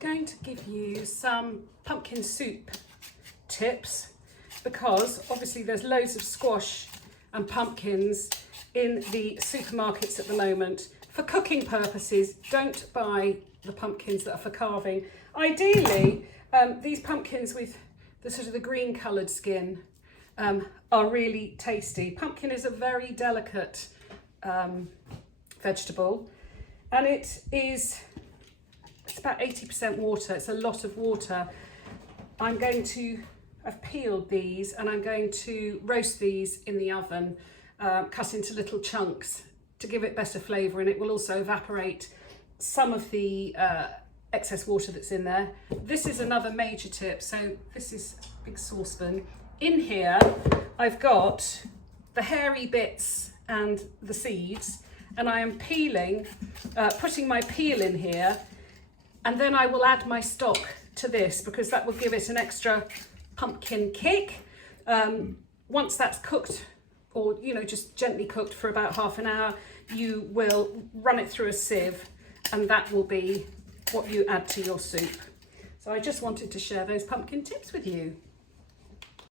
going to give you some pumpkin soup tips because obviously there's loads of squash and pumpkins in the supermarkets at the moment. For cooking purposes, don't buy the pumpkins that are for carving. Ideally, these pumpkins with the sort of the green coloured skin are really tasty. Pumpkin is a very delicate vegetable, and it's about 80% water. It's a lot of water. I've peeled these and I'm going to roast these in the oven, cut into little chunks to give it better flavour, and it will also evaporate some of the excess water that's in there. This is another major tip. So this is a big saucepan. In here I've got the hairy bits and the seeds, and I am peeling, putting my peel in here, and then I will add my stock to this because that will give it an extra pumpkin kick. Once that's cooked, or just gently cooked for about half an hour, you will run it through a sieve, and that will be what you add to your soup. So I just wanted to share those pumpkin tips with you.